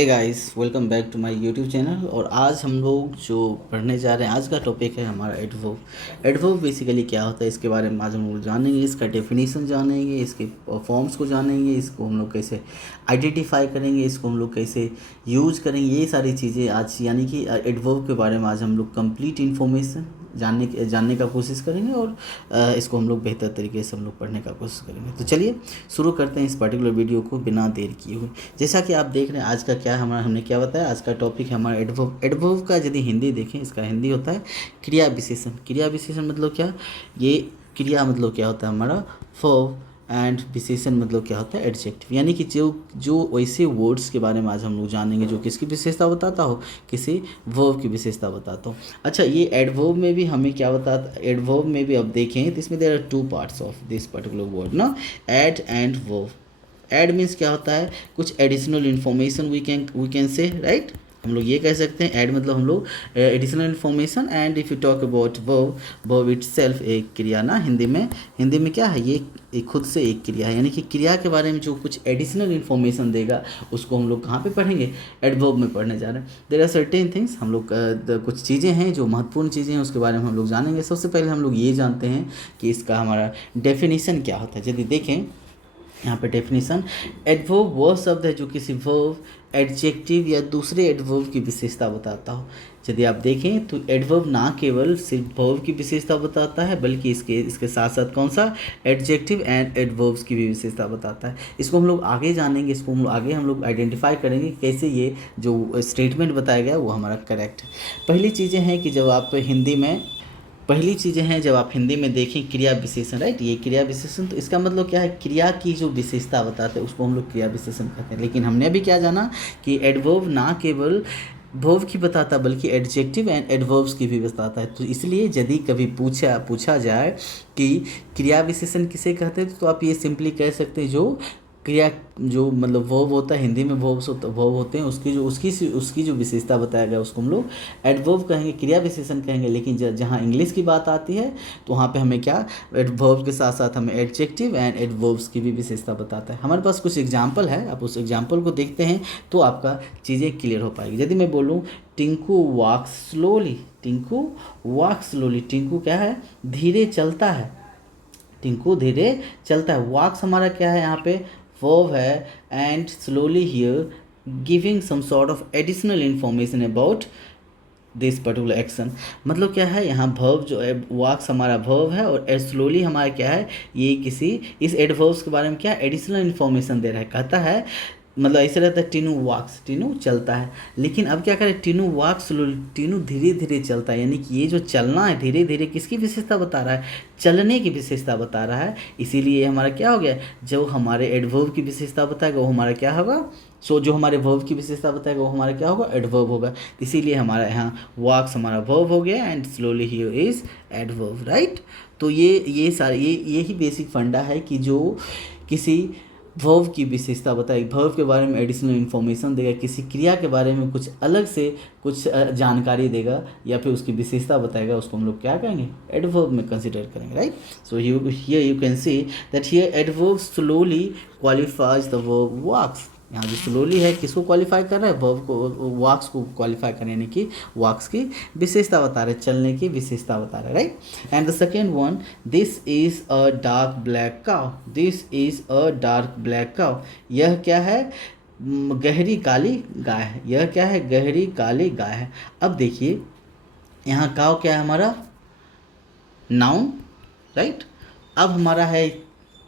Hey guys, welcome back to my YouTube channel. और आज हम लोग जो पढ़ने जा रहे हैं, आज का टॉपिक है हमारा एडवर्ब। एडवर्ब बेसिकली क्या होता है, इसके बारे में आज हम लोग जानेंगे। इसका डेफिनेशन जानेंगे, इसके फॉर्म्स को जानेंगे, इसको हम लोग कैसे आइडेंटिफाई करेंगे, इसको हम लोग कैसे यूज करेंगे, ये सारी चीज़ें आज यानी कि एडवर्ब के बारे में आज हम लोग कंप्लीट इन्फॉर्मेशन जानने का कोशिश करेंगे और इसको हम लोग बेहतर तरीके से हम लोग पढ़ने का कोशिश करेंगे। तो चलिए शुरू करते हैं इस पर्टिकुलर वीडियो को बिना देर किए हुए। जैसा कि आप देख रहे हैं, आज का क्या हमने क्या बताया, आज का टॉपिक है हमारा एडवर्ब। एडवर्ब का यदि हिंदी देखें, इसका हिंदी होता है क्रिया विशेषण। क्रिया विशेषण मतलब क्या, ये क्रिया मतलब क्या होता है हमारा वर्ब, एंड विशेषण मतलब क्या होता है एडजेक्टिव। यानी कि जो वैसे वर्ड्स के बारे में आज हम लोग जानेंगे जो किसकी विशेषता बताता हो, किसी वर्ब की विशेषता बताता हो। अच्छा, ये एडवर्ब में भी हमें क्या बताता, एडवर्ब में भी अब देखें तो इसमें there are two parts of this particular word ना, ad and verb. Ad means क्या होता है, कुछ additional information we can say, right. हम लोग ये कह सकते हैं ऐड मतलब हम लोग additional information. And if you talk about verb, verb it self एक क्रिया ना, हिंदी में क्या है, ये खुद से एक क्रिया है। यानी कि क्रिया के बारे में जो कुछ एडिशनल इन्फॉर्मेशन देगा उसको हम लोग कहाँ पे पढ़ेंगे, एडवर्ब में पढ़ने जा रहे हैं। देयर आर सर्टेन थिंग्स, हम लोग कुछ चीज़ें हैं जो महत्वपूर्ण चीज़ें हैं उसके बारे में हम लोग जानेंगे। सबसे पहले हम लोग ये जानते हैं कि इसका हमारा डेफिनेशन क्या होता है। यदि देखें यहाँ पे डेफिनेशन, एडवर्ब वह शब्द है जो किसी वर्ब, एडजेक्टिव या दूसरे एडवर्ब की विशेषता बताता हो। यदि आप देखें तो एडवर्ब ना केवल सिर्फ वर्ब की विशेषता बताता है बल्कि इसके साथ साथ कौन सा, एडजेक्टिव एंड एडवर्ब्स की भी विशेषता बताता है। इसको हम लोग आगे जानेंगे, इसको हम लोग आइडेंटिफाई करेंगे कैसे ये जो स्टेटमेंट बताया गया वो हमारा करेक्ट है। पहली चीज़ें हैं कि जब आप हिंदी में देखें क्रिया विशेषण, राइट, ये क्रिया विशेषण, तो इसका मतलब क्या है, क्रिया की जो विशेषता बताते हैं उसको हम लोग क्रिया विशेषण कहते हैं। लेकिन हमने अभी क्या जाना कि एडवर्ब ना केवल वर्ब की बताता बल्कि एडजेक्टिव एंड एडवर्ब्स की भी बताता है। तो इसलिए यदि कभी पूछा जाए कि क्रिया विशेषण किसे कहते हैं, तो आप ये सिंपली कह सकते हैं क्रिया जो मतलब वर्ब होता है, हिंदी में वर्ब होते हैं, उसकी जो विशेषता बताया गया उसको हम लोग एडवर्ब कहेंगे, क्रिया विशेषण कहेंगे। लेकिन जहाँ इंग्लिश की बात आती है तो वहाँ पे हमें क्या, एडवर्ब के साथ साथ हमें एडजेक्टिव एंड एडवर्ब्स की भी विशेषता बताता है। हमारे पास कुछ एग्जाम्पल है, आप उस एग्जाम्पल को देखते हैं तो आपका चीज़ें क्लियर हो पाएगी। यदि मैं बोलूँ टिंकू वॉक्स स्लोली, टिंकू वॉक्स स्लोली, टिंकू क्या है, धीरे चलता है, टिंकू धीरे चलता है। वॉक्स हमारा क्या है यहाँ पे, वर्ब है, and slowly here giving some sort of additional information about this particular action. मतलब क्या है, यहाँ वर्ब जो है, वॉक्स हमारा वर्ब है और स्लोली हमारा क्या है, ये इस एडवर्ब्स के बारे में क्या एडिशनल इन्फॉर्मेशन दे रहा है। कहता है मतलब ऐसे रहता है टीनू वॉक्स, टीनू चलता है। लेकिन अब क्या करें, टीनू वॉक्स स्लोली, टीनू धीरे धीरे चलता है। यानी कि ये जो चलना है धीरे धीरे किसकी विशेषता बता रहा है, चलने की विशेषता बता रहा है। इसीलिए हमारा क्या हो गया, जो हमारे एडवर्ब की विशेषता बताएगा वो हमारा क्या होगा, जो हमारे वर्ब की विशेषता बताएगा वो हमारा क्या होगा, एडवर्ब होगा। इसीलिए हमारा यहाँ वॉक्स हमारा वर्ब हो गया and slowly here is adverb, right. तो ये सारे यही बेसिक फंडा है कि जो किसी वर्ब की विशेषता बताएगी, वर्ब के बारे में एडिशनल इन्फॉर्मेशन देगा, किसी क्रिया के बारे में कुछ अलग से कुछ जानकारी देगा या फिर उसकी विशेषता बताएगा, उसको हम लोग क्या कहेंगे, एडवर्ब में कंसिडर करेंगे, right. So here you can see that here adverb slowly qualifies the verb walks. यहाँ जो स्लोली है किसको क्वालिफाई कर रहा है, वर्ब को, वॉक्स को क्वालिफाई करने, यानी कि वॉक्स की विशेषता बता रहे, चलने की विशेषता बता रहे, right. And the second one, this is a dark black cow, this is a dark black cow, यह क्या है, गहरी काली गाय है, यह क्या है, गहरी काली गाय है। अब देखिए यहाँ काउ क्या है हमारा, नाउन, राइट। अब हमारा है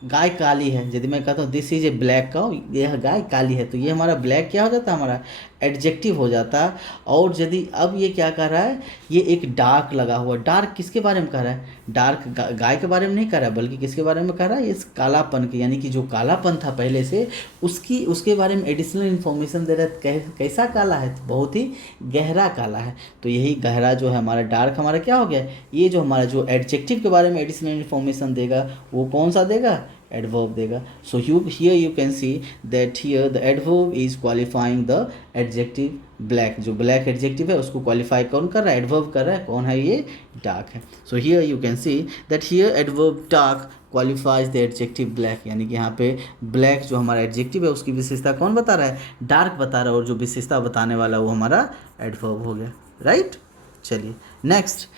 गाय काली है। यदि मैं कहता हूँ this is a black cow, यह गाय काली है, तो ये हमारा ब्लैक क्या हो जाता है, हमारा एडजेक्टिव हो जाता है। और यदि अब ये क्या कर रहा है, ये एक डार्क लगा हुआ, डार्क किसके बारे में कह रहा है, डार्क गाय के बारे में नहीं कह रहा है बल्कि किसके बारे में कह रहा है, इस कालापन के, यानी कि जो कालापन था पहले से उसके बारे में एडिशनल इन्फॉर्मेशन दे रहा है। कैसा काला है, तो बहुत ही गहरा काला है। तो यही गहरा जो है हमारा डार्क हमारा क्या हो गया, ये जो हमारा जो एडजेक्टिव के बारे में एडिशनल इन्फॉर्मेशन देगा वो कौन सा देगा, एडवर्ब देगा. सो here you can see that here the adverb is qualifying the adjective black. जो ब्लैक एडजेक्टिव है उसको क्वालिफाई कौन कर रहा है? एडवर्ब कर रहा है. कौन है ये? डार्क है. सो here you can see that here adverb dark qualifies the adjective black. यानी कि यहाँ पे ब्लैक जो हमारा एडजेक्टिव है उसकी विशेषता कौन बता रहा है? डार्क बता रहा है. और जो विशेषता बताने वाला वो हमारा एडवर्ब हो गया. राइट. चलिए next.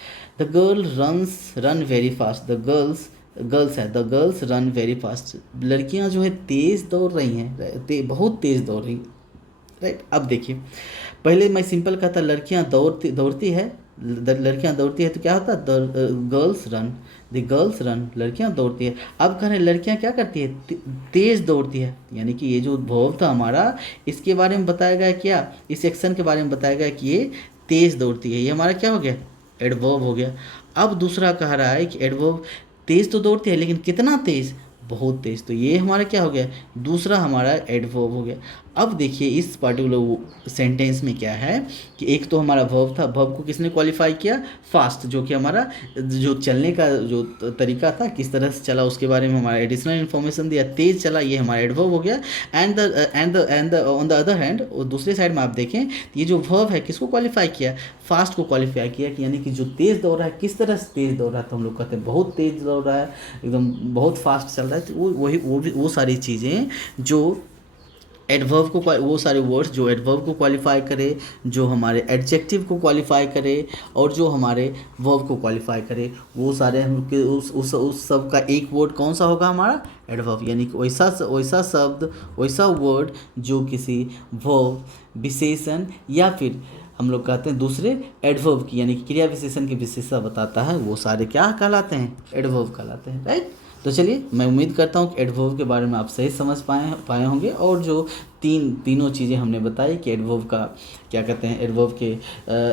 The girl run very fast. The girls है. The girls run very fast. लड़कियां जो है तेज़ दौड़ रही हैं, बहुत तेज़ दौड़ रही. राइट. अब देखिए, पहले मैं सिंपल कहता लड़कियां दौड़ती है. लड़कियां दौड़ती है तो क्या होता है? The girls run. The girls run. लड़कियां दौड़ती है. अब कह रहे हैं लड़कियां क्या करती है? तेज़ दौड़ती है. यानी कि ये जो वर्ब था हमारा, इसके बारे में बताया गया क्या? इस एक्शन के बारे में बताया गया कि ये तेज़ दौड़ती है. ये हमारा क्या हो गया? एडवर्ब हो गया. अब दूसरा कह रहा है कि एडवर्ब तेज़ तो दौड़ती है लेकिन कितना तेज़? बहुत तेज़. तो ये हमारा क्या हो गया? दूसरा हमारा एडवर्ब हो गया. अब देखिए इस पर्टिकुलर सेंटेंस में क्या है कि एक तो हमारा वर्ब था. वर्ब को किसने क्वालिफाई किया? फास्ट. जो कि हमारा जो चलने का जो तरीका था, किस तरह से चला, उसके बारे में हमारा एडिशनल इन्फॉर्मेशन दिया. तेज़ चला, ये हमारा एडवर्ब हो गया. And on the other hand, और दूसरे साइड में आप देखें तो ये जो वर्ब है किसको क्वालिफाई किया? फास्ट को क्वालिफाई किया. कि यानी कि जो तेज़ दौड़ रहा है, किस तरह से तेज़ दौड़ रहा है? तो हम लोग कहते हैं बहुत तेज़ दौड़ रहा है, एकदम बहुत फास्ट चल रहा है. तो वो सारी चीज़ें जो एडवर्ब को, वो सारे वर्ड्स जो एडवर्ब को क्वालिफाई करे, जो हमारे एडजेक्टिव को क्वालिफाई करे, और जो हमारे वर्ब को क्वालिफाई करे, वो सारे हम उस सब का एक वर्ड कौन सा होगा? हमारा एडवर्ब. यानी कि वैसा शब्द, वैसा वर्ड जो किसी वर्ब, विशेषण या फिर हम लोग कहते हैं दूसरे एडवर्ब की, यानी कि क्रिया विशेषण की विशेषता बताता है, वो सारे क्या कहलाते हैं? एडवर्ब कहलाते हैं. राइट. तो चलिए मैं उम्मीद करता हूँ कि एडवर्ब के बारे में आप सही समझ पाए होंगे. और जो तीनों चीज़ें हमने बताई कि एडवर्ब का क्या कहते हैं,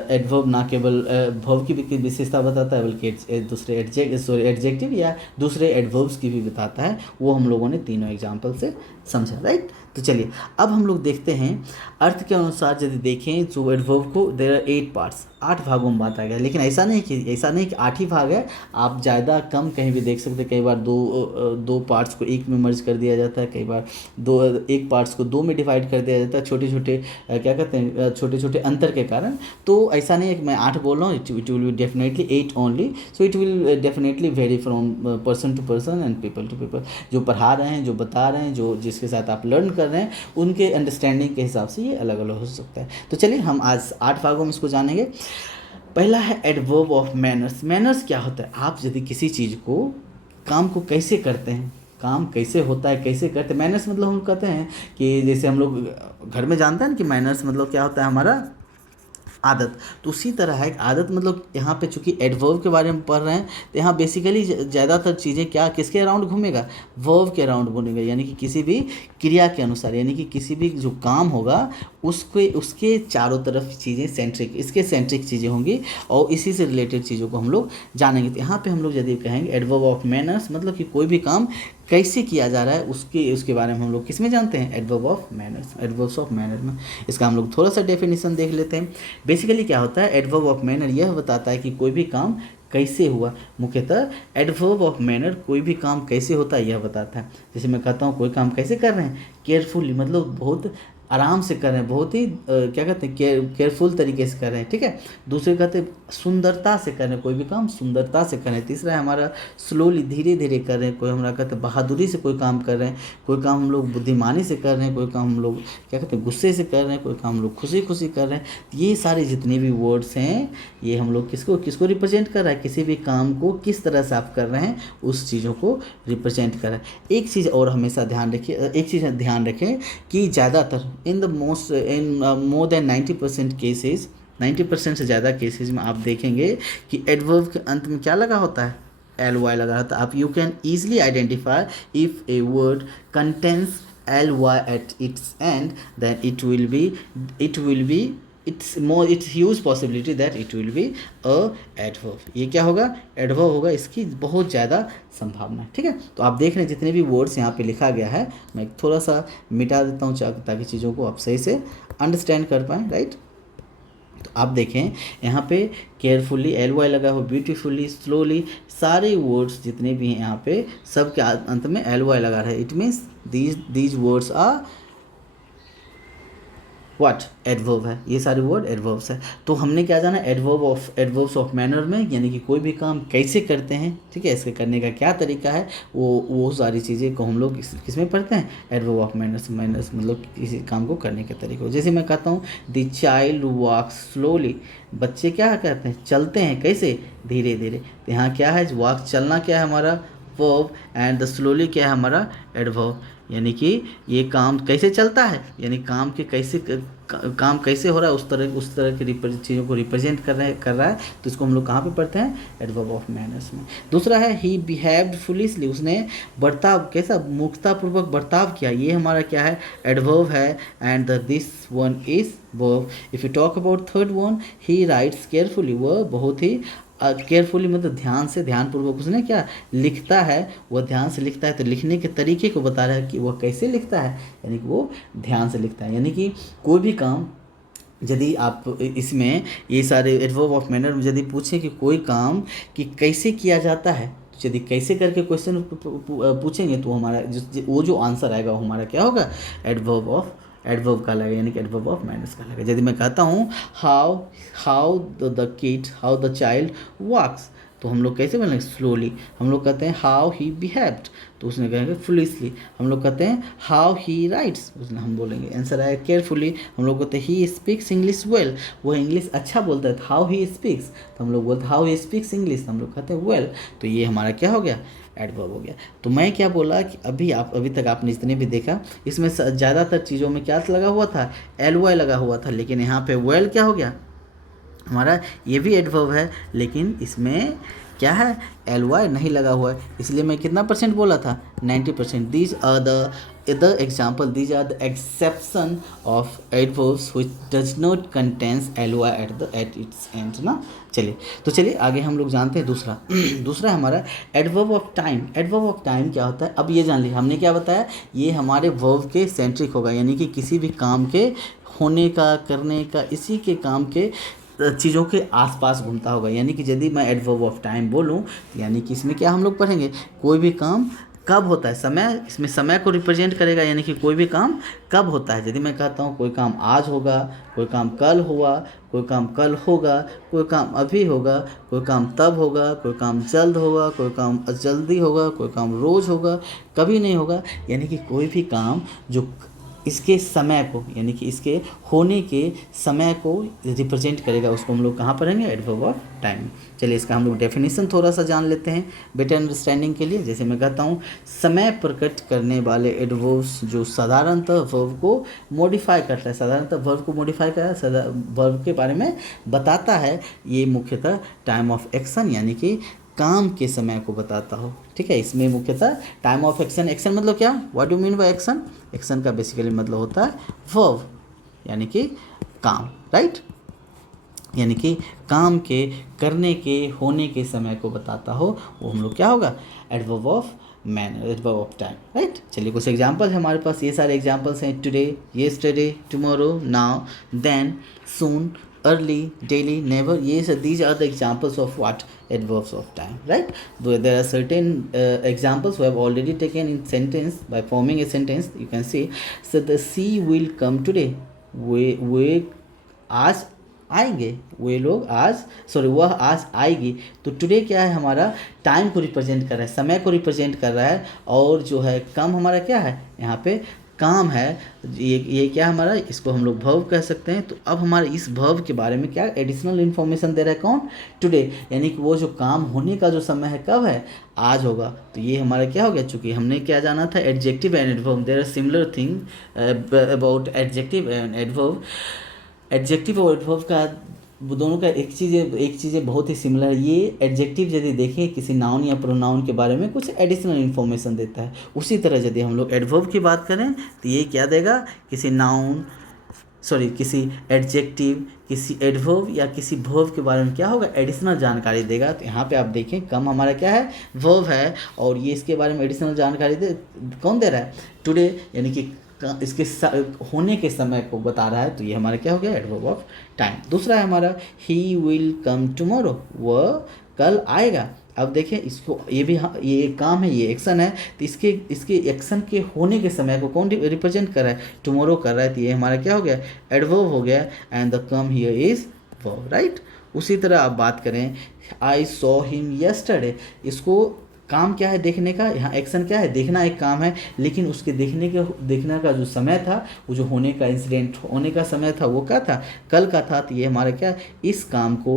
एडवर्ब ना केवल वर्ब की विशेषता बताता है बल्कि दूसरे एडजेक्टिव या दूसरे एडवर्ब्स की भी बताता है. वो हम लोगों ने तीनों एग्जाम्पल से समझा. राइट. तो चलिए अब हम लोग देखते हैं अर्थ के अनुसार. यदि देखें जो एडवर्ब को, देयर आर 8 पार्ट्स, 8 भागों में बांटा गया. लेकिन ऐसा नहीं कि 8 ही भाग है. आप ज़्यादा कम कहीं भी देख सकते हैं. कई बार दो पार्ट्स को एक में मर्ज कर दिया जाता है, कई बार एक पार्ट्स को 2 में डिवाइड कर दिया जाता है, छोटे क्या कहते हैं, छोटे अंतर के कारण. तो ऐसा नहीं है कि मैं 8 बोल रहा हूँ. It will be definitely 8 only. So it will definitely vary from person to person and people to people. जो पढ़ा रहे हैं, जो बता रहे हैं, जो जिसके साथ आप लर्न कर रहे हैं, उनके अंडरस्टैंडिंग के हिसाब से ये अलग अलग हो सकता है. तो चलिए हम आज 8 भागों में इसको जानेंगे. पहला है एडवर्ब ऑफ मैनर्स. मैनर्स क्या होता है? आप यदि किसी चीज़ को, काम को कैसे करते हैं, काम कैसे होता है, कैसे करते हैं. मैनर्स मतलब हम कहते हैं कि जैसे हम लोग घर में जानते हैं कि मैनर्स मतलब क्या होता है? हमारा आदत. तो उसी तरह है आदत. मतलब यहाँ पे चूंकि एडवर्ब के बारे में पढ़ रहे हैं तो यहाँ बेसिकली ज़्यादातर चीज़ें क्या किसके अराउंड घूमेगा? वर्ब के अराउंड घूमेगा. यानी कि किसी भी क्रिया के अनुसार, यानी कि किसी भी जो काम होगा उसके चारों तरफ चीज़ें सेंट्रिक, इसके सेंट्रिक चीज़ें होंगी और इसी से रिलेटेड चीज़ों को हम लोग जानेंगे. तो यहाँ पे हम लोग यदि कहेंगे एडवर्ब ऑफ मैनर्स, मतलब कि कोई भी काम कैसे किया जा रहा है उसके बारे में हम लोग किस में जानते हैं? Adverb of manners. Adverbs of manner में इसका हम लोग थोड़ा सा डेफिनेशन देख लेते हैं. बेसिकली क्या होता है? एडवर्ब ऑफ मैनर यह बताता है कि कोई भी काम कैसे हुआ. मुख्यतः एडवर्ब ऑफ मैनर कोई भी काम कैसे होता है यह बताता है. जैसे मैं कहता हूँ कोई काम कैसे कर रहे हैं? केयरफुली, मतलब बहुत आराम से कर रहे हैं, बहुत ही क्या कहते हैं, केयरफुल तरीके से कर रहे हैं. ठीक है. दूसरे कहते हैं सुंदरता से कर रहे हैं, कोई भी काम सुंदरता से कर रहे हैं. तीसरा है हमारा स्लोली, धीरे धीरे कर रहे हैं. कोई हमारा कहते हैं बहादुरी से कोई काम कर रहे हैं, कोई काम हम लोग बुद्धिमानी से कर रहे हैं, कोई काम हम लोग क्या कहते हैं गुस्से से कर रहे हैं, कोई काम हम लोग खुशी खुशी कर रहे हैं. ये सारे जितने भी वर्ड्स हैं ये हम लोग किसको रिप्रेजेंट कर रहा है? किसी भी काम को किस तरह से आप कर रहे हैं उस चीज़ों को रिप्रेजेंट कर रहा है. एक चीज़ और हमेशा ध्यान रखें कि ज़्यादातर इन मोर देन 90% केसेस, 90% से ज़्यादा केसेस में आप देखेंगे कि एडवर्ब के अंत में क्या लगा होता है? ly लगा होता है. आप you can easily identify if a word contains ly at its end, then it's huge possibility that it will be a adverb. ये क्या होगा? एडवर्ब होगा. इसकी बहुत ज़्यादा संभावना है. ठीक है. तो आप देख रहे हैं जितने भी वर्ड्स यहाँ पे लिखा गया है, मैं थोड़ा सा मिटा देता हूँ ताकि चीज़ों को आप सही से अंडरस्टैंड कर पाएँ. राइट. तो आप देखें यहाँ पे केयरफुली LY लगा हो, ब्यूटीफुली, स्लोली, सारे वर्ड्स जितने भी हैं यहाँ पे सब के अंत में LY लगा रहा है। It means these words are what, adverb है, ये सारे वर्ड एडवर्ब्स है। तो हमने क्या जाना, एडवर्ब्स ऑफ मैनर में, यानी कि कोई भी काम कैसे करते हैं, ठीक है, इसके करने का क्या तरीका है, वो सारी चीज़ें को हम लोग किसमें पढ़ते हैं, एडवर्ब ऑफ मैनर्स मतलब किसी काम को करने के तरीके। जैसे मैं कहता हूँ द चाइल्ड वॉक्स स्लोली, बच्चे क्या करते हैं, चलते हैं, कैसे, धीरे धीरे। तो यहाँ क्या है, वॉक चलना क्या है हमारा वर्ब, एंड द स्लोली क्या है हमारा एडवर्ब, यानी कि ये काम कैसे चलता है, यानी काम के कैसे काम कैसे हो रहा है, उस तरह की चीज़ों को रिप्रेजेंट कर रहा है। तो इसको हम लोग कहाँ पे पढ़ते हैं, एडवर्ब ऑफ मैनर्स में। दूसरा है ही बिहेव्ड फुलिशली, उसने बर्ताव कैसा, मूर्खतापूर्वक बर्ताव किया, ये हमारा क्या है, एडवर्ब है, and this one is verb. If you talk about third one, he rights carefully, वह बहुत ही केयरफुली मतलब ध्यानपूर्वक उसने क्या लिखता है, वह ध्यान से लिखता है। तो लिखने के तरीके को बता रहा है कि वह कैसे लिखता है, यानी कि वो ध्यान से लिखता है। यानी कि कोई भी काम यदि आप इसमें ये सारे एडवर्ब ऑफ मैनर में यदि पूछें कि कोई काम कि कैसे किया जाता है, तो यदि कैसे करके क्वेश्चन पूछेंगे तो हमारा वो जो आंसर आएगा वो हमारा क्या होगा, एडवर्ब का लगेगा, यानी कि एडवर्ब ऑफ मैनर्स का लगेगा। यदि मैं कहता हूँ हाउ द चाइल्ड वॉक्स, तो हम लोग कैसे बोलेंगे, स्लोली। हम लोग कहते हैं हाउ ही बिहेव्ड, तो उसने कहेंगे फुलिशली। हम लोग कहते हैं हाउ ही राइट्स, उसने हम बोलेंगे आंसर आएगा केयरफुली। हम लोग कहते हैं ही स्पीक्स इंग्लिश वेल, वो इंग्लिश अच्छा बोलता है, हाउ ही स्पीक्स, तो हम लोग बोलते हैं हाउ ही स्पीक्स इंग्लिश, हम लोग कहते हैं वेल। तो ये हमारा क्या हो गया, एडवर्ब हो गया। तो मैं क्या बोला कि अभी तक आपने जितने भी देखा इसमें ज़्यादातर चीज़ों में क्या लगा हुआ था, LY लगा हुआ था, लेकिन यहाँ पे वेल क्या हो गया हमारा, ये भी एडवर्ब है, लेकिन इसमें क्या है, LY नहीं लगा हुआ है। इसलिए मैं कितना % बोला था, 90%। These are the example, these are the exception of adverbs which does not contains LY at its end ना। चलिए आगे हम लोग जानते हैं दूसरा हमारा adverb of time. Adverb of time क्या होता है, अब ये जान लिया हमने, क्या बताया, ये हमारे वर्ब के सेंट्रिक होगा, यानी कि किसी भी काम के होने का, करने का, इसी के काम के चीज़ों के आसपास घूमता होगा। यानी कि यदि मैं एडवर्ब ऑफ टाइम बोलूँ, यानी कि इसमें क्या हम लोग पढ़ेंगे, कोई भी काम कब होता है, समय, इसमें समय को रिप्रेजेंट करेगा, यानी कि कोई भी काम कब होता है। यदि मैं कहता हूँ कोई काम आज होगा, कोई काम कल हुआ, कोई काम कल होगा, कोई काम अभी होगा, कोई काम तब होगा, कोई काम जल्द होगा, कोई काम जल्दी होगा, कोई काम रोज़ होगा, कभी नहीं होगा, यानी कि कोई भी काम जो इसके समय को, यानी कि इसके होने के समय को रिप्रेजेंट करेगा, उसको हम लोग कहाँ पढ़ेंगे, एडवर्ब ऑफ टाइम। चलिए इसका हम लोग डेफिनेशन थोड़ा सा जान लेते हैं बेटर अंडरस्टैंडिंग के लिए। जैसे मैं कहता हूँ समय प्रकट करने वाले एडवर्ब्स जो साधारणतः वर्ब को मॉडिफाई करता है, साधारणतः वर्ब को मॉडिफाई करता है, वर्ब के बारे में बताता है, ये मुख्यतः टाइम ऑफ एक्शन यानी कि काम के समय को बताता हो। ठीक है, इसमें मुख्यतः टाइम ऑफ एक्शन, एक्शन मतलब क्या, what do mean by action, action का बेसिकली मतलब होता है वर्ब यानी कि काम, राइट, यानी कि काम के करने के होने के समय को बताता हो, वो हम लोग क्या होगा, adverb of manner, adverb of time, right. चलिए कुछ एग्जांपल है हमारे पास, ये सारे एग्जांपल्स हैं, today, yesterday, tomorrow, now, then, soon, early, daily, never, yes, these are the examples of what, adverbs of time, right. Though there are certain examples we have already taken in sentence, by forming a sentence you can say, so the sea will come today, वे आज आएंगे, वे लोग आज, वह आज आएगी। तो today क्या है हमारा, टाइम को रिप्रेजेंट कर रहा है, समय को रिप्रेजेंट कर रहा है, और जो है कम हमारा क्या है, यहाँ पे काम है, ये क्या हमारा, इसको हम लोग वर्ब कह सकते हैं। तो अब हमारे इस वर्ब के बारे में क्या एडिशनल इन्फॉर्मेशन दे रहा है, कौन, टुडे, यानी कि वो जो काम होने का जो समय है कब है, आज होगा। तो ये हमारा क्या हो गया, चूँकि हमने क्या जाना था, adjective and adverb, there are similar thing about adjective and adverb. Adjective और एडवर्ब का वो दोनों का एक चीज़ें बहुत ही सिमिलर। ये एडजेक्टिव यदि देखें किसी नाउन या प्रोनाउन के बारे में कुछ एडिशनल इन्फॉर्मेशन देता है, उसी तरह यदि हम लोग एडवर्ब की बात करें तो ये क्या देगा, किसी एडजेक्टिव, किसी एडवर्ब या किसी वर्ब के बारे में क्या होगा, एडिशनल जानकारी देगा। तो यहाँ पे आप देखें कम हमारा क्या है, वर्ब है, और ये इसके बारे में एडिशनल जानकारी कौन दे रहा है, टुडे, यानी कि होने के समय को बता रहा है, तो ये हमारा क्या हो गया, एडवर्ब ऑफ टाइम। दूसरा है हमारा ही विल कम टुमारो, वह कल आएगा। अब देखें इसको, ये भी ये एक काम है, ये एक्शन है, तो इसके एक्शन के होने के समय को कौन रिप्रेजेंट कर रहा है, टुमारो कर रहा है, तो ये हमारा क्या हो गया, एडवर्ब हो गया, and the come here is verb, right. उसी तरह आप बात करें आई सॉ हिम यस्टरडे, इसको काम क्या है, देखने का, यहाँ एक्शन क्या है, देखना एक काम है, लेकिन उसके देखने का जो समय था, वो जो होने का इंसिडेंट होने का समय था, वो क्या था, कल का था। तो ये हमारा क्या, इस काम को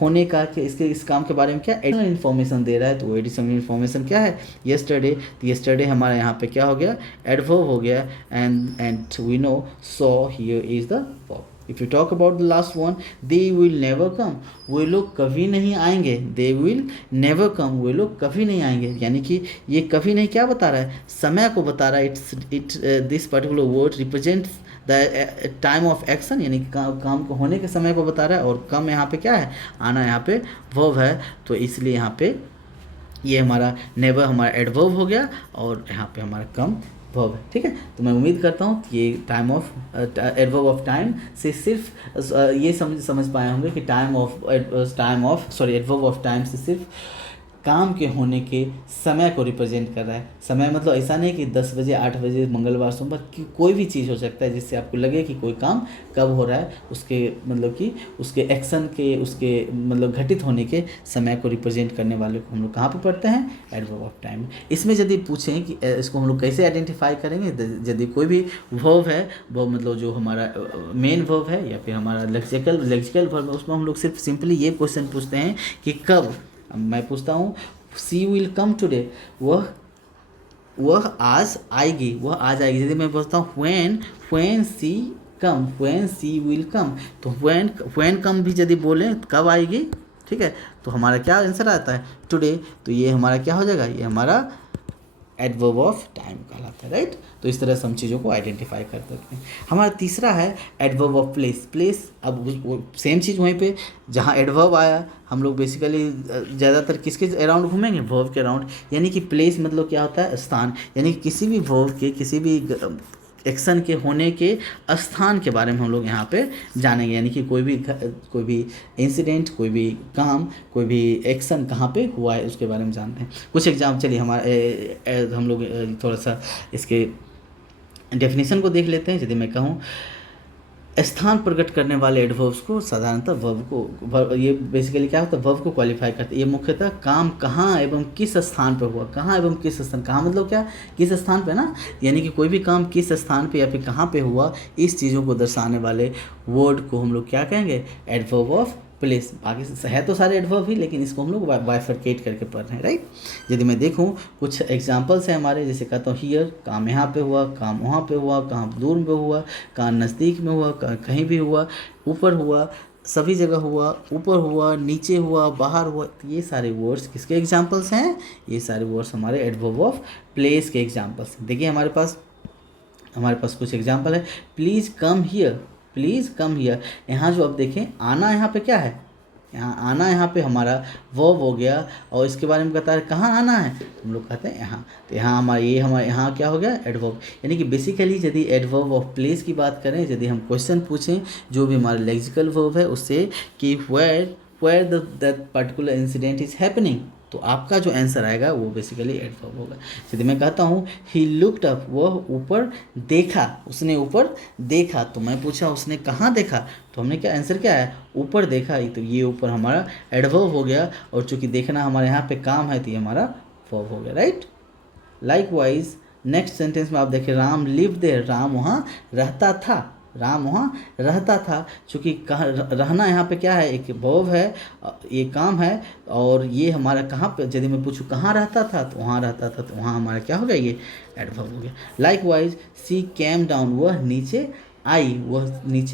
होने का, इस काम के बारे में क्या एडिशनल इन्फॉर्मेशन दे रहा है, तो वो एडिशनल इन्फॉर्मेशन क्या है, यस्टरडे। तो यस्टरडे हमारा यहाँ पे क्या हो गया, एडवर्ब हो गया, and we know so here is the verb. If you talk about the last one, they will never come, वे लोग कभी नहीं आएंगे, दे विल नेवर कम, वे लोग कभी नहीं आएंगे, यानी कि ये कभी नहीं क्या बता रहा है, समय को बता रहा है। This particular word represents the time of action, यानी कि काम को होने के समय को बता रहा है, और कम यहाँ पे क्या है, आना यहाँ पे वर्ब है, तो इसलिए यहाँ पे ये हमारा नेवर हमारा एडवर्ब हो गया, और यहाँ पे हमारा कम वर्ब है, ठीक है। तो मैं उम्मीद करता हूँ कि ये एडवर्ब ऑफ टाइम से सिर्फ ये समझ पाए होंगे कि एडवर्ब ऑफ टाइम से सिर्फ काम के होने के समय को रिप्रेजेंट कर रहा है। समय मतलब ऐसा नहीं कि 10 बजे 8 बजे मंगलवार सोमवार की कोई भी चीज़ हो सकता है जिससे आपको लगे कि कोई काम कब हो रहा है, उसके मतलब कि उसके एक्शन के, उसके मतलब घटित होने के समय को रिप्रेजेंट करने वाले को हम लोग कहाँ पे पढ़ते हैं, एडवर्ब ऑफ टाइम। इसमें यदि पूछें कि इसको हम लोग कैसे आइडेंटिफाई करेंगे, यदि कोई भी वर्ब है, वो मतलब जो हमारा मेन वर्ब है या फिर हमारा लेक्सिकल वर्ब है, उसमें हम लोग सिर्फ सिंपली ये क्वेश्चन पूछते हैं कि कब। मैं पूछता हूँ सी विल कम टुडे, वह आज आएगी, वह आज आएगी। यदि मैं पूछता हूँ व्हेन सी विल कम, तो व्हेन कम भी यदि बोलें कब आएगी, ठीक है, तो हमारा क्या आंसर आता है, टुडे। तो ये हमारा क्या हो जाएगा, ये हमारा एडवर्ब ऑफ टाइम कहलाता है, राइट। तो इस तरह से हम चीज़ों को आइडेंटिफाई कर सकते हैं। हमारा तीसरा है एडवर्ब ऑफ प्लेस। अब वो सेम चीज़ वहीं पे जहाँ एडवर्ब आया, हम लोग बेसिकली ज़्यादातर किसके अराउंड घूमेंगे, वर्ब के अराउंड। यानी कि प्लेस मतलब क्या होता है, स्थान, यानी कि किसी भी वर्ब के, किसी भी एक्शन के होने के स्थान के बारे में हम लोग यहाँ पे जानेंगे। यानी कि कोई भी इंसिडेंट, कोई भी काम, कोई भी एक्शन कहाँ पे हुआ है उसके बारे में जानते हैं। कुछ एग्जाम, चलिए हम लोग थोड़ा सा इसके डेफिनेशन को देख लेते हैं। यदि मैं कहूँ स्थान प्रकट करने वाले एडवर्ब्स को साधारणतः वर्ब ये बेसिकली क्या होता है, वर्ब को क्वालिफाई करते हैं। ये मुख्यतः काम कहाँ एवं किस स्थान पर हुआ, कहाँ एवं किस स्थान, कहाँ मतलब क्या, किस स्थान पे ना, यानी कि कोई भी काम किस स्थान पे या फिर कहाँ पे हुआ, इस चीज़ों को दर्शाने वाले वर्ड को हम लोग क्या कहेंगे, एडवर्ब ऑफ प्लेस। बाकी है तो सारे एडवर्ब ही, लेकिन इसको हम लोग बाइफरकेट करके पढ़ रहे हैं, राइट। यदि मैं देखूं कुछ एग्जांपल्स हैं हमारे, जैसे कहता हूँ हियर, काम यहाँ पे हुआ, काम वहाँ पे हुआ, कहाँ दूर में हुआ, कहाँ नज़दीक में हुआ, कहाँ कहीं भी हुआ, ऊपर हुआ, सभी जगह हुआ, ऊपर हुआ, नीचे हुआ, बाहर हुआ। तो ये सारे वर्ड्स किसके एग्जाम्पल्स हैं, ये सारे वर्ड्स हमारे एडवर्ब ऑफ प्लेस के एग्जाम्पल्स हैं। देखिए हमारे पास कुछ एग्जाम्पल है, प्लीज़ कम हियर। यहाँ जो आप देखें आना, यहाँ पे क्या है, यहाँ आना, यहाँ पे हमारा वर्ब हो गया, और इसके बारे में कहता है कहाँ आना है, हम लोग कहते हैं यहाँ। तो यहाँ हमारे यहाँ क्या हो गया, एडवर्ब। यानी कि बेसिकली यदि एडवर्ब ऑफ प्लेस की बात करें, यदि हम क्वेश्चन पूछें जो भी हमारा लेक्सिकल वर्ब है उससे कि where that particular incident is happening, तो आपका जो आंसर आएगा वो बेसिकली एडवर्ब होगा। यदि मैं कहता हूँ ही लुक्ड अप, वह ऊपर देखा, उसने ऊपर देखा, तो मैं पूछा उसने कहाँ देखा, तो हमने क्या आंसर क्या है, ऊपर देखा। तो ये ऊपर हमारा एडवर्ब हो गया, और चूंकि देखना हमारे यहाँ पे काम है तो ये हमारा वर्ब हो गया, राइट। लाइकवाइज नेक्स्ट सेंटेंस में आप देखिए, राम लिव देयर, राम वहाँ रहता था। चूँकि कहाँ रहना यहाँ पे क्या है, एक वर्ब है, ये काम है, और ये हमारा कहाँ पे, यदि मैं पूछूँ कहाँ रहता था, तो वहाँ रहता था, तो वहाँ हमारा क्या हो गया, ये एडवर्ब हो गया। लाइकवाइज सी केम डाउन, वह नीचे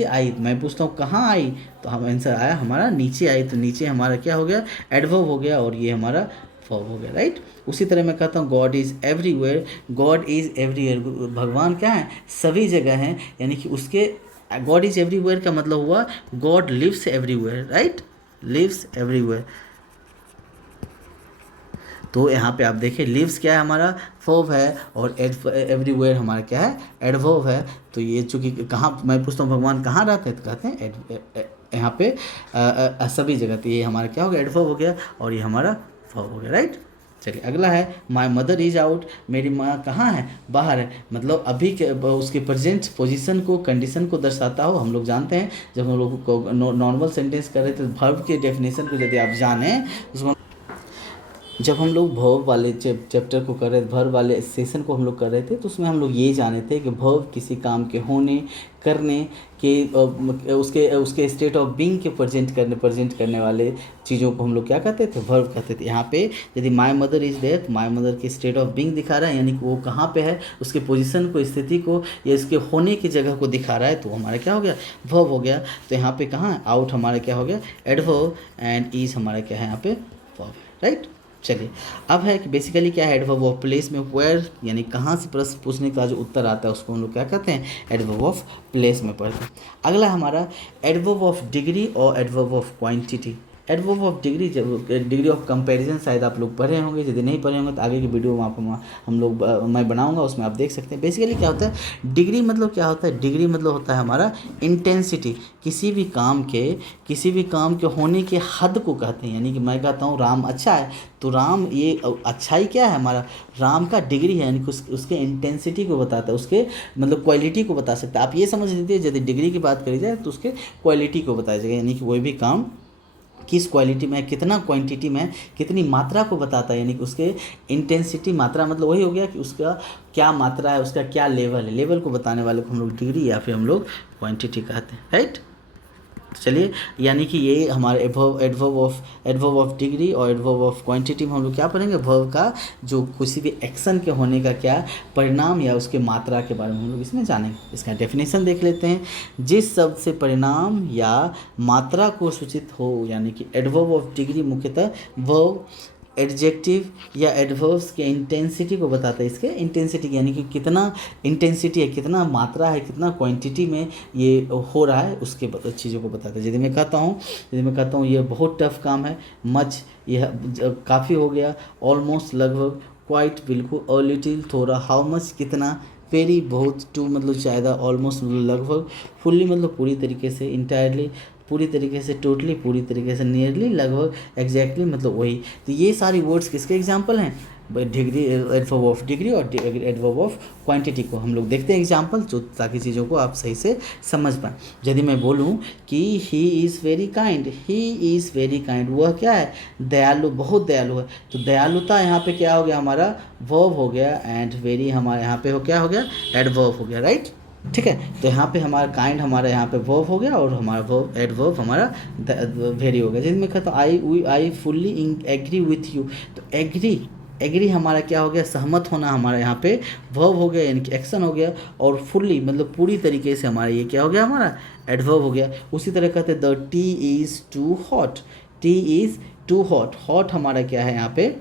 आई। मैं पूछता हूँ कहाँ आई, तो हम आंसर आया हमारा नीचे आई, तो नीचे हमारा क्या हो गया, एडवर्ब हो गया, और ये हमारा वर्ब हो गया, राइट। उसी तरह मैं कहता हूँ गॉड इज़ एवरीवेयर, भगवान क्या है, सभी जगह हैं। यानी कि उसके गॉड इज़ एवरीवेयर का मतलब हुआ God lives everywhere, right, lives everywhere. तो यहाँ पे आप देखिए लिव्स क्या है हमारा, वर्ब है, और एवरीवेयर हमारा क्या है, एडवर्ब है। तो ये चूँकि कहाँ, मैं पूछता हूँ भगवान कहाँ रहते हैं, तो कहते हैं यहाँ पे सभी जगह। तो ये हमारा क्या हो गया, एडवर्ब हो गया, और ये हमारा वर्ब हो गया, राइट। चलिए अगला है माई मदर इज आउट, मेरी माँ कहाँ है, बाहर है। मतलब अभी के उसके प्रेजेंट पोजीशन को, कंडीशन को दर्शाता हो। हम लोग जानते हैं जब हम लोग को नॉर्मल सेंटेंस कर रहे थे, वर्ब के डेफिनेशन को यदि आप जाने, उसको जब हम लोग वर्ब वाले चैप्टर को कर रहे थे, वर्ब वाले सेशन को हम लोग कर रहे थे, तो उसमें हम लोग ये जाने थे कि वर्ब किसी काम के होने, करने के, उसके स्टेट ऑफ बीइंग के प्रेजेंट करने वाले चीज़ों को हम लोग क्या कहते थे, वर्ब कहते थे। यहाँ पे यदि माय मदर इज देयर, तो माय मदर के स्टेट ऑफ बीइंग दिखा रहा है, यानी कि वो कहाँ पे है, उसके पोजीशन को, स्थिति को, या इसके होने की जगह को दिखा रहा है, तो हमारा क्या हो गया, वर्ब हो गया। तो यहाँ पे कहाँ, आउट हमारा क्या हो गया, एडवर्ब, एंड इज हमारा क्या है यहाँ पे, वर्ब, राइट। चलिए अब है कि बेसिकली क्या है, एडवर्ब ऑफ प्लेस में वेयर, यानी कहाँ से प्रश्न पूछने का जो उत्तर आता है उसको हम लोग क्या कहते हैं, एडवर्ब ऑफ प्लेस में पढ़ते हैं। अगला हमारा एडवर्ब ऑफ डिग्री और adverb of quantity. Adverb of degree, जब डिग्री ऑफ कंपैरिजन शायद आप लोग पढ़े होंगे, यदि नहीं पढ़े होंगे तो आगे की वीडियो में मैं बनाऊंगा, उसमें आप देख सकते हैं। बेसिकली क्या होता है डिग्री, मतलब क्या होता है, डिग्री मतलब होता है हमारा इंटेंसिटी, किसी भी काम के होने के हद को कहते हैं। यानी कि मैं कहता हूँ राम अच्छा है, तो राम, ये अच्छाई क्या है हमारा, राम का डिग्री है, यानी कि उसके इंटेंसिटी को बताता है, उसके मतलब क्वालिटी को बता सकता है। आप ये समझ लीजिए यदि डिग्री की बात करी जाए तो उसके क्वालिटी को बताया जाएगा, यानी कि कोई भी काम किस क्वालिटी में, कितना क्वांटिटी में, कितनी मात्रा को बताता है। यानी कि उसके इंटेंसिटी, मात्रा मतलब वही हो गया कि उसका क्या मात्रा है, उसका क्या लेवल है, लेवल को बताने वाले को हम लोग डिग्री या फिर हम लोग क्वांटिटी कहते हैं, राइट। चलिए यानी कि ये हमारे एडवर्ब ऑफ डिग्री और एडवर्ब ऑफ क्वांटिटी में हम लोग क्या पढ़ेंगे, वर्ब का जो किसी भी एक्शन के होने का क्या परिणाम या उसके मात्रा के बारे में हम लोग इसमें जानेंगे। इसका डेफिनेशन देख लेते हैं। जिस शब्द से परिणाम या मात्रा को सूचित हो, यानी कि एडवर्ब ऑफ डिग्री मुख्यतः वर्ब, एडजेक्टिव या एडवर्ब्स के इंटेंसिटी को बताता है। इसके इंटेंसिटी यानी कि कितना इंटेंसिटी है, कितना मात्रा है, कितना क्वांटिटी में ये हो रहा है, उसके चीज़ों को बताता है। यदि मैं कहता हूँ ये बहुत टफ काम है, मच यह काफ़ी हो गया, ऑलमोस्ट लगभग, क्वाइट बिल्कुल, अ लिटिल थोड़ा, हाउ मच कितना, वेरी बहुत, टू मतलब ज़्यादा, ऑलमोस्ट मतलब लगभग, फुल्ली मतलब पूरी तरीके से, इंटायरली पूरी तरीके से, टोटली पूरी तरीके से, नियरली लगभग, एग्जैक्टली मतलब वही। तो ये सारी वर्ड्स किसके एग्जाम्पल हैं, डिग्री, एडवर्ब ऑफ डिग्री और एडवर्ब ऑफ क्वांटिटी को हम लोग देखते हैं एग्जाम्पल, जो ताकि चीज़ों को आप सही से समझ पाएँ। यदि मैं बोलूँ कि ही इज़ वेरी काइंड, वह क्या है, दयालु, बहुत दयालु है, तो दयालुता यहाँ पे क्या हो गया हमारा, वर्ब हो गया, एंड वेरी हमारे यहाँ पे क्या हो गया, एडवर्ब हो गया, राइट। ठीक है, तो यहाँ पे हमारा काइंड हमारा यहाँ पे वर्ब हो गया, और हमारा वर्ब एडवर्ब हमारा वेरी हो गया। जिसमें कहता हूँ I fully agree with you, तो एग्री हमारा क्या हो गया, सहमत होना हमारा यहाँ पे वर्ब हो गया, यानी कि एक्शन हो गया, और फुल्ली मतलब पूरी तरीके से हमारा ये क्या हो गया, हमारा एडवर्ब हो गया। उसी तरह कहते हैं the tea is too hot, hot हमारा क्या है यहाँ पे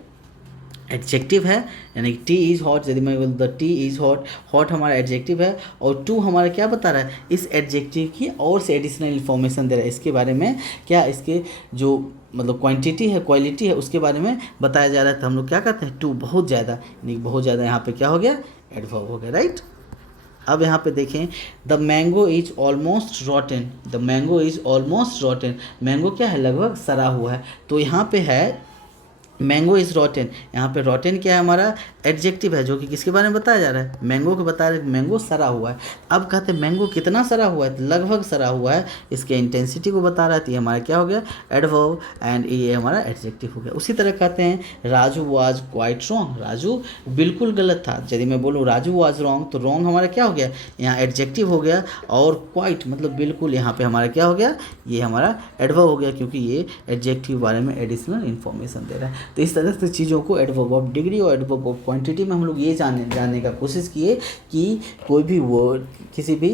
एडजेक्टिव है, यानी कि टी इज़ हॉट, यदि मैं बोलूँ the tea is hot, hot हमारा एडजेक्टिव है, और टू हमारा क्या बता रहा है, इस एडजेक्टिव की और से एडिशनल इन्फॉर्मेशन दे रहा है, इसके बारे में क्या, इसके जो मतलब क्वांटिटी है, क्वालिटी है, उसके बारे में बताया जा रहा है। तो हम लोग क्या कहते हैं, टू बहुत ज़्यादा, यानी कि बहुत ज़्यादा यहाँ पे क्या हो गया, एडवर्ब हो गया, राइट। अब यहाँ पे देखें the mango is almost रॉटन, mango क्या है, लगभग सड़ा हुआ है। तो यहाँ पे है मैंगो इज़ रॉटन, यहाँ पे रॉटन क्या है हमारा एडजेक्टिव है, जो कि किसके बारे में बताया जा रहा है, मैंगो को बता रहे हैं, मैंगो सड़ा हुआ है। अब कहते हैं मैंगो कितना सड़ा हुआ है, तो लगभग सड़ा हुआ है, इसके इंटेंसिटी को बता रहा है, तो ये हमारा क्या हो गया, एडवर्ब, एंड ये हमारा एडजेक्टिव हो गया। उसी तरह कहते हैं Raju was quite wrong, Raju बिल्कुल गलत था। यदि मैं बोलूँ राजू वाज रॉन्ग, तो रॉन्ग हमारा क्या हो गया, यहाँ एडजेक्टिव हो गया, और क्वाइट मतलब बिल्कुल, यहाँ पे हमारा क्या हो गया, ये हमारा एडवर्ब हो गया, क्योंकि ये एडजेक्टिव के बारे में एडिशनल इन्फॉर्मेशन दे रहा है। तो इस तरह से चीज़ों को एडवर्ब ऑफ डिग्री और एडवर्ब ऑफ क्वांटिटी में हम लोग ये जानने का कोशिश किए कि कोई भी वर्ड, किसी भी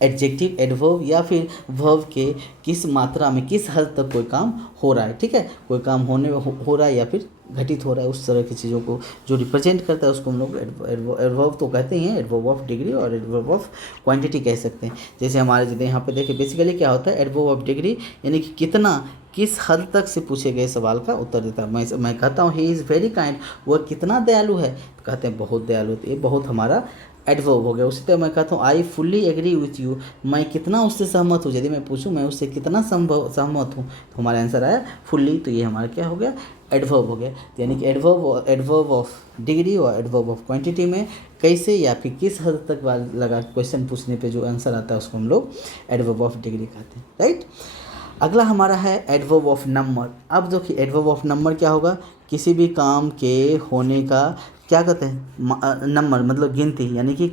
एडजेक्टिव, एडवर्ब या फिर वर्ब के किस मात्रा में, किस हद तक कोई काम हो रहा है, ठीक है, कोई काम हो रहा है या फिर घटित हो रहा है, उस तरह की चीज़ों को जो रिप्रेजेंट करता है उसको हम लोग एडवर्ब तो कहते ही हैं, एडवर्ब ऑफ डिग्री और एडवर्ब ऑफ क्वांटिटी कह सकते हैं। जैसे हमारे यहाँ पे देखिए बेसिकली क्या होता है, एडवर्ब ऑफ डिग्री यानी कि कितना, किस हद तक से पूछे गए सवाल का उत्तर देता है। मैं कहता हूँ ही इज़ वेरी काइंड, वह कितना दयालु है, तो कहते हैं बहुत दयालु। तो ये बहुत हमारा एडवर्ब हो गया। उसी तरह मैं कहता हूँ I fully agree with you, मैं कितना उससे सहमत हूँ। यदि मैं पूछूँ मैं उससे कितना सहमत हूँ, तो हमारा आंसर आया फुल्ली। तो ये हमारा क्या हो गया, एडवर्ब हो गया। तो यानी कि एडवर्ब ऑफ डिग्री और एडवर्ब ऑफ क्वांटिटी में कैसे या फिर किस हद तक लगा क्वेश्चन पूछने पे जो आंसर आता है उसको हम लोग एडवर्ब ऑफ डिग्री कहते हैं, राइट। अगला हमारा है एडवर्ब ऑफ नंबर। अब देखिए एडवर्ब ऑफ नंबर क्या होगा, किसी भी काम के होने का क्या कहते हैं, नंबर मतलब गिनती, यानी कि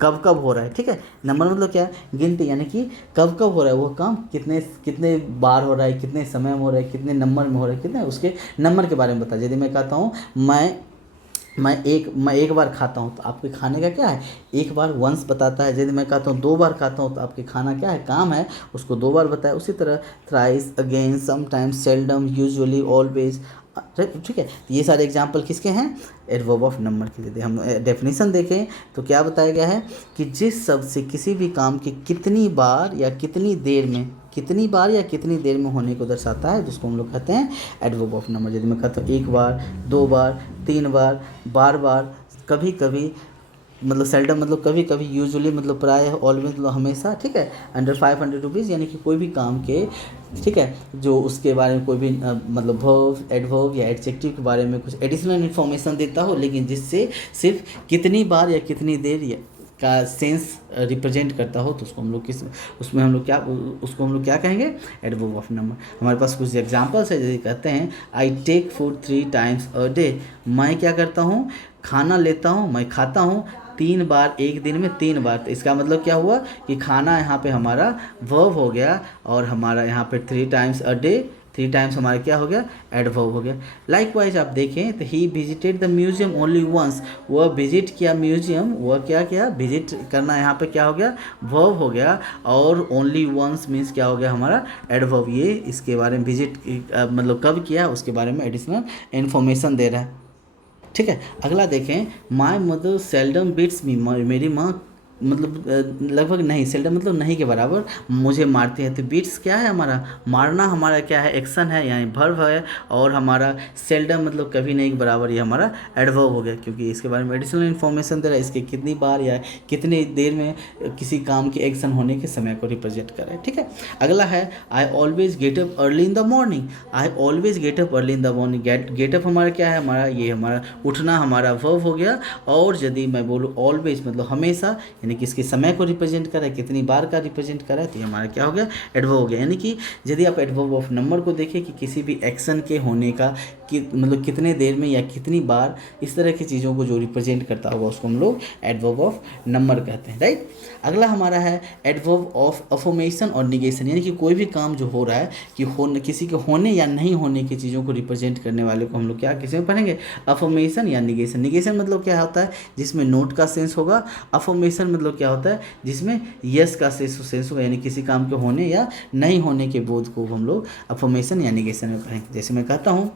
कब कब हो रहा है, ठीक है। नंबर मतलब क्या है, गिनती, यानी कि कब कब हो रहा है वो काम, कितने कितने बार हो रहा है, कितने समय में हो रहा है, कितने नंबर में हो रहा है, कितने उसके नंबर के बारे में बता। यदि मैं कहता हूँ मैं एक बार खाता हूँ, तो आपके खाने का क्या है, एक बार वंस बताता है। यदि मैं कहता हूँ 2 बार खाता हूँ, तो आपके खाना क्या है, काम है, उसको 2 बार बताया। उसी तरह thrice, again, sometimes, seldom, usually, always, ठीक है। तो ये सारे एग्जाम्पल किसके हैं, एडवर्ब ऑफ नंबर के। यदि हम डेफिनेशन देखें तो क्या बताया गया है कि जिस शब्द से किसी भी काम के कितनी बार या कितनी देर में होने को दर्शाता है, जिसको हम लोग कहते हैं एडवर्ब ऑफ नंबर। यदि मैं कहता हूँ 1 बार, 2 बार, 3 बार, बार, कभी कभी मतलब सेल्डम मतलब कभी कभी, यूजुअली मतलब प्राय, ऑलवेज मतलब हमेशा, ठीक है। अंडर 500 रुपीज़, यानी कि कोई भी काम के, ठीक है, जो उसके बारे में कोई भी मतलब वर्ब, एडवर्ब या एडजेक्टिव के बारे में कुछ एडिशनल इन्फॉर्मेशन देता हो, लेकिन जिससे सिर्फ कितनी बार या कितनी देर का सेंस रिप्रेजेंट करता हो, तो उसको हम लोग उसमें हम लोग क्या कहेंगे, एडवर्ब ऑफ नंबर। हमारे पास कुछ एग्जांपल्स है। जैसे कहते हैं I take food 3 times a day, मैं क्या करता हूँ, खाना लेता हूँ, मैं खाता हूँ 3 बार, एक दिन में 3 बार। तो इसका मतलब क्या हुआ कि खाना यहाँ पे हमारा वर्ब हो गया, और हमारा यहाँ पे 3 टाइम्स अ डे, 3 टाइम्स हमारा क्या हो गया, एडवर्ब हो गया। लाइकवाइज आप देखें तो he visited the museum only once, वह विजिट किया म्यूजियम, वह क्या विजिट करना, यहाँ पे क्या हो गया, वर्ब हो गया, और ओनली वंस मीन्स क्या हो गया हमारा, एडवर्ब। ये इसके बारे में विजिट मतलब कब किया उसके बारे में एडिशनल इन्फॉर्मेशन दे रहा है, ठीक है। अगला देखें, माई मदर सेल्डम बीट्स मी, मेरी माँ मतलब लगभग नहीं, सेल्डम मतलब नहीं के बराबर मुझे मारती है। तो बीट्स क्या है हमारा, मारना हमारा क्या है, एक्शन है, यानी वर्ब है, और हमारा सेल्डम मतलब कभी नहीं के बराबर, ये हमारा एडवर्ब हो गया, क्योंकि इसके बारे में एडिशनल इन्फॉर्मेशन दे रहा है, इसके कितनी बार या कितनी देर में किसी काम के एक्शन होने के समय को रिप्रेजेंट कर रहा है, ठीक है। अगला है I always get up early in the morning, I always get up early in the morning, get up हमारा क्या है, हमारा ये हमारा उठना हमारा वर्ब हो गया, और यदि मैं बोलूँ ऑलवेज मतलब हमेशा, यानी कि इसके समय को रिप्रेजेंट कर रहा है, कितनी बार का रिप्रेजेंट कर रहा है, तो ये हमारा क्या हो गया, एडवर्ब हो गया। यानी कि यदि आप एडवर्ब ऑफ नंबर को देखें कि किसी भी एक्शन के होने का मतलब कितने देर में या कितनी बार, इस तरह की चीज़ों को जो रिप्रेजेंट करता होगा उसको हम लोग एडवर्ब ऑफ नंबर कहते हैं, राइट। अगला हमारा है एडवर्ब ऑफ अफर्मेशन और निगेशन, यानी कि कोई भी काम जो हो रहा है कि किसी के होने या नहीं होने की चीज़ों को रिप्रेजेंट करने वाले को हम लोग क्या किसी में पढ़ेंगे, अफर्मेशन या निगेशन। निगेशन मतलब क्या होता है, जिसमें नोट का सेंस होगा। अफर्मेशन मतलब क्या होता है, जिसमें यस का सेंस होगा, यानी किसी काम के होने या नहीं होने के बोध को हम लोग अफर्मेशन या निगेशन में पढ़ेंगे। जैसे मैं कहता हूँ